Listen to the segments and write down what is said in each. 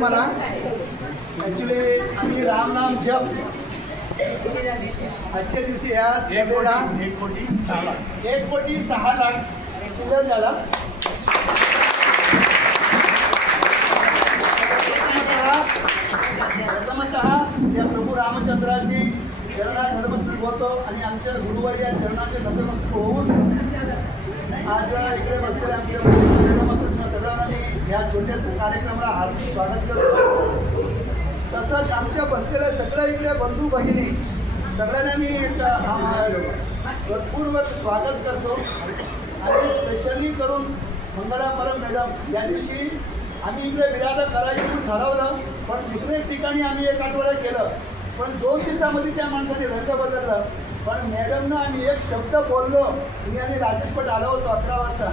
तुम्हाला ॲक्च्युली आम्ही रामनाम जप आजच्या दिवशी ह्या सभेला 1,06,00,000 चिल्लर झाला. प्रथमतः त्या प्रभू रामचंद्राची चरणात नतमस्तक होतो आणि आमच्या गुरुवारी या चरणाचे नतमस्तक होऊन आज इकडे बसलेल्या आमच्या सगळ्यांना मी ह्या छोट्याशा कार्यक्रमाला हार्दिक स्वागत करतो. तसंच आमच्या बसलेल्या सगळ्या इकडे बंधू भगिनी सगळ्यांना मी भरपूर स्वागत करतो. आणि स्पेशली करून मंगला परम मॅडम या दिवशी आम्ही इकडे विरार करायचं म्हणून ठरवलं, पण दुसऱ्या ठिकाणी आम्ही 1 आठवडा केलं, पण 2 दिवसामध्ये त्या माणसाने रंग बदललं. पण मॅडमनं आम्ही एक शब्द बोललो. मी आणि राजेश पट आलो होतो 11 वाजता.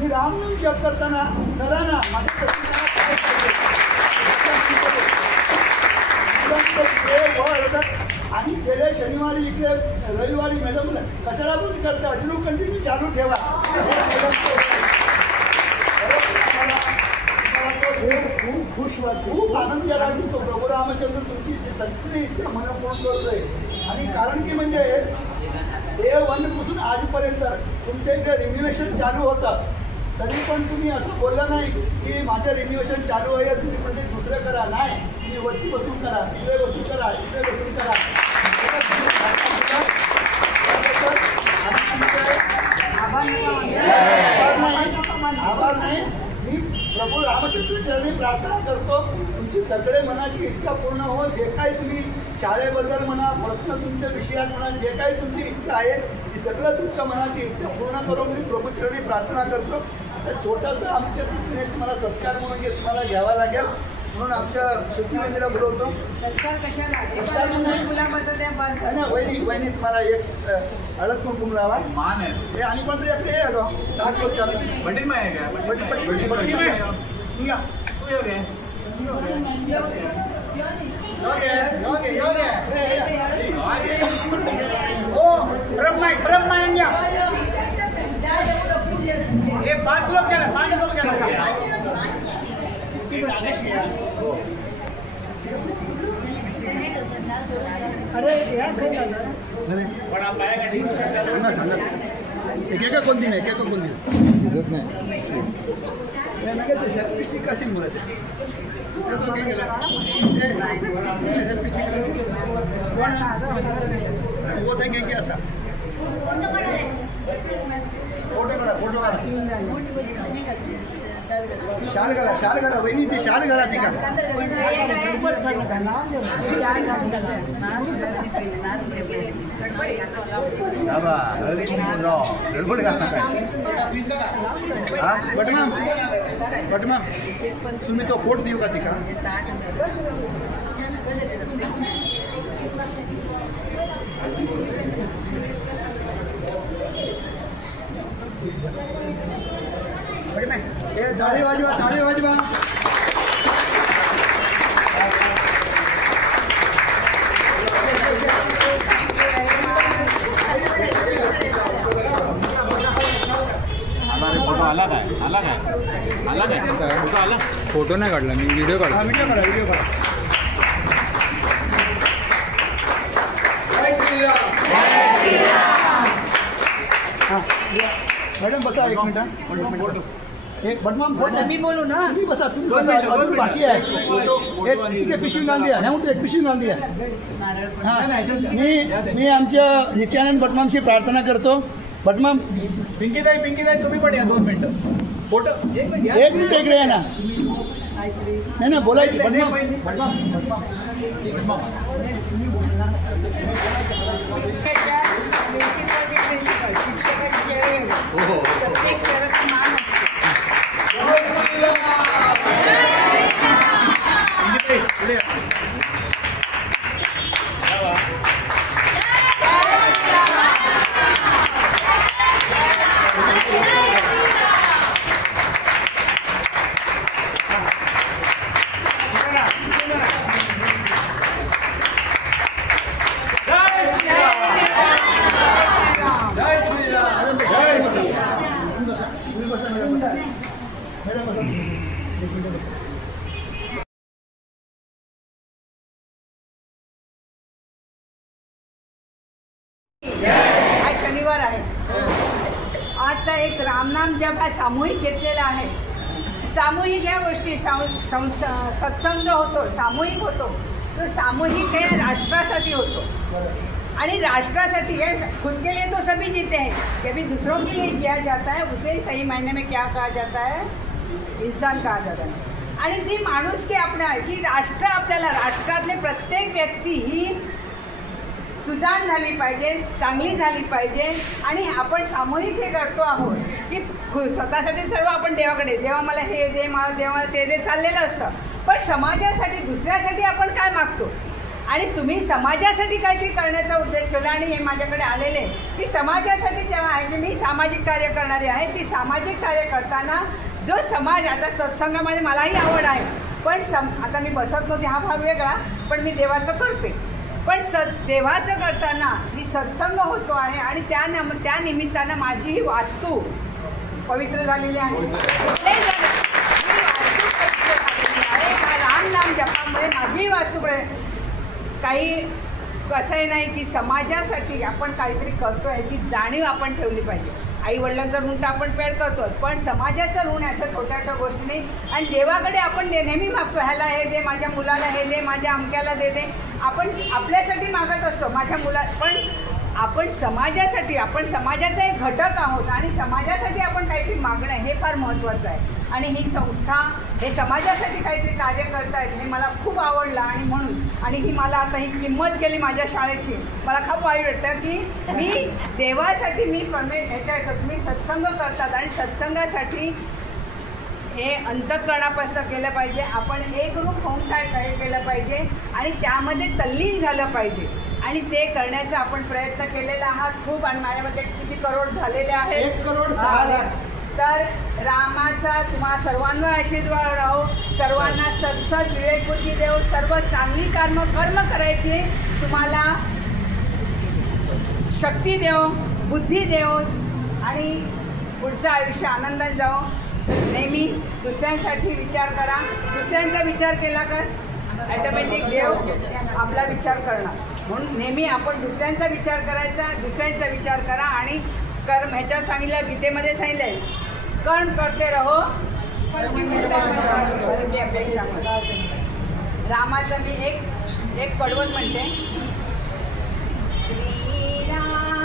मी रामनाम जप करताना करा ना माझ्या आणि गेल्या शनिवारी इकडे रविवारी मॅडम कशाला बंद करता अजून कंटिन्यू चालू ठेवा. खूप आनंद यायला तो प्रभू रामचंद्र तुमची सगळी इच्छा मला पूर्ण करतोय. आणि कारण की म्हणजे डे 1 पासून आजपर्यंत तुमच्या इकडे रिन्युएशन चालू होतं, तरी पण तुम्ही असं बोललं नाही की माझं रिन्युएशन चालू आहे तुम्ही म्हणजे दुसरं करा. नाही, तुम्ही वरती बसून करा, इकडे बसून करा, इकडे बसून करा. आभार नाही. मी प्रभू रामचंद्र चरणी प्रार्थना करतो तुमची सगळे मनाची इच्छा पूर्ण हो. जे काही तुम्ही शाळेबद्दल म्हणा, पर्सनल तुमच्या विषयात म्हणा, जे काही तुमची इच्छा आहे ती सगळं तुमच्या मनाची इच्छा पूर्ण करून मी प्रभू चरणी प्रार्थना करतो. तर छोटासा आमच्या तुम्हाला सत्कार म्हणून तुम्हाला घ्यावा लागेल म्हणून आमच्या शेतीमंदिरा बोलवतो. वहिनी तुम्हाला एक हळद कुंकुम लावा मान आहे हे आणि पण ते आलो दाट लोक चालू बंडी में आहे का बंडी ये 5 लोग क्या 5 लोग क्या अरे यार एकेका कोणती नाही एकेका कोणती दिसत नाही सेल्फिस्टिक कशी बोलायचं कसं काय केलं सेल्फिस्टिक होत आहे की असा फोटो काढा शाल घाला वहिनी ती शाल घाला ती का बटमा तुम्ही तो फोट देऊ का ती का ताळी वाजवा फोटो आला काय फोटो आला फोटो नाही काढला मी व्हिडिओ काढला मॅडम बसा 1 मिनिट एक बटमाम फोटो मी बोलू ना तुम्ही बसा अजून बाकी आहे एक पिशवी गांधी आहे म्हणून एक पिशवी गांधी आहे मी आमच्या नित्यानंद बटमामशी प्रार्थना करतो. बटमाम पिंकीताई तुम्ही पण या 2 मिनिटं फोटो 1 मिनिट इकडे या ना नाही ना बोलायची वाटेवर आहे. आता एक रामनाम जप हा सामूहिक घेतलेला आहे. सामूहिक या गोष्टी सत्संग होतो, सामूहिक होतो. तो सामूहिक है राष्ट्रासाठी होतो आणि राष्ट्रासाठी है. खुद के लिए तो सभी जीते हैं, कभी दूसरों के लिए किया जाता है उसे सही मायने में क्या कहा जाता है, इंसान कहा जाता है. आणि ती माणुसकी आपल्या की राष्ट्र आपल्याला राष्ट्रातले प्रत्येक व्यक्ती ही सुजाण झाली पाहिजे, चांगली झाली पाहिजे. आणि आपण सामूहिक हे करतो आहोत की स्वतःसाठी सर्व आपण देवाकडे, देवा मला हे दे, मला देवा ते दे चाललेलं असतं. पण समाजासाठी दुसऱ्यासाठी आपण काय मागतो. आणि तुम्ही समाजासाठी काहीतरी करण्याचा उद्देश ठेवला आणि हे माझ्याकडे आलेले की समाजासाठी तेव्हा आहे की मी सामाजिक कार्य करणारी आहे. ती सामाजिक कार्य करताना जो समाज आता सत्संगामध्ये मलाही आवड आहे पण आता मी बसत नव्हते हा भाग वेगळा, पण मी देवाचं करते. पण देवाचं करताना ही सत्संग होतो आहे आणि त्या निमित्तानं माझी ही वास्तू पवित्र झालेली आहे. रामनाम जपामुळे माझी वास्तू काही असंही नाही की समाजासाठी आपण काहीतरी करतो ह्याची जाणीव आपण ठेवली पाहिजे. आईवडिलांचं ऋण तर आपण पेड करतो पण समाजाचं ऋण अशा छोट्या छोट्या गोष्टी नाही. आणि देवाकडे आपण नेहमी मागतो, ह्याला हे दे, माझ्या मुलाला हे दे, माझ्या अमक्याला दे. आपण आपल्यासाठी मागत असतो माझ्या पण आपण समाजाचा एक घटक आहोत आणि समाजासाठी आपण काहीतरी मागणं हे फार महत्त्वाचं आहे. आणि ही संस्था हे समाजासाठी काहीतरी कार्य करतायत हे मला खूप आवडलं. आणि म्हणून आणि ही मला आता ही किंमत केली माझ्या शाळेची. मला खूप वाईट वाटतं की मी देवासाठी मी तुम्ही सत्संग करतात आणि सत्संगासाठी हे अंतःकरणापासून केलं पाहिजे. आपण एकरूप होऊन काय केलं पाहिजे आणि त्यामध्ये तल्लीन झालं पाहिजे आणि ते करण्याचा आपण प्रयत्न केलेला आहात खूप. आणि माझ्यामध्ये किती करोड झालेले आहेत, 1 करोड 6 लाख. तर रामाचा तुम्हा सर्वांवर आशीर्वाद राहो, सर्वांना सत्सद विवेकबुद्धी देव, सर्व चांगली कर्म करायची तुम्हाला शक्ती देव, बुद्धी देव आणि पुढचं आयुष्य आनंदात जाओ. नेहमी दुसऱ्यांसाठी विचार करा. दुसऱ्यांचा विचार केला का ॲटोमॅटिक देव आपला विचार करणार. म्हणून नेहमी आपण दुसऱ्यांचा विचार करायचा, दुसऱ्यांचा विचार करा. आणि कर्म ह्याच्यात सांगितलं, गीतेमध्ये सांगितलं आहे कर्म करते रहो अपेक्षा. रामाचं मी एक कडवण म्हणते, श्रीरामचंद्र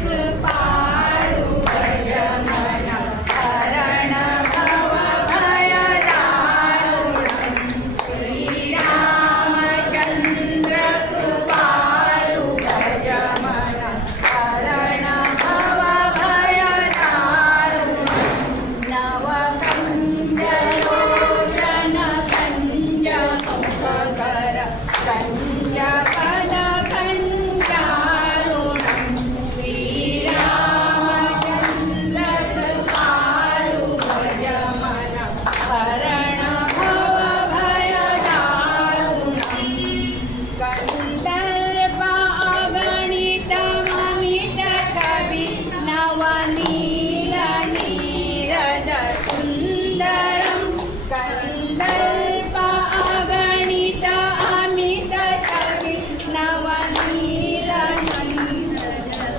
कृपाळू भजमन हरण भव भय दारुणं. श्रीरामचंद्र कृपाळू भजमन हरण भव भय दारुणं. नवकंजलोचन कंज मुखकर कंज पद कंजारुणं. श्रीरामचंद्र कृपाळु भजमन हरण भव भय दारुणं. कंदर्प अगणित ममित छवि नवनील नीरज सुंदरं. कंदर्प अगणित अमित छवि नवनील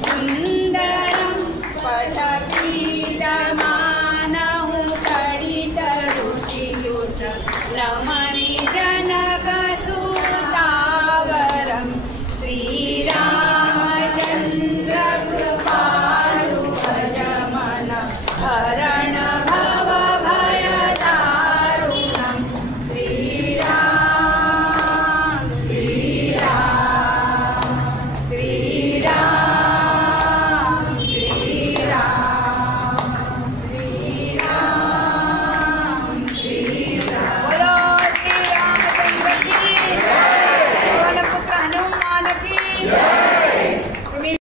सुंदरं. पठपीतम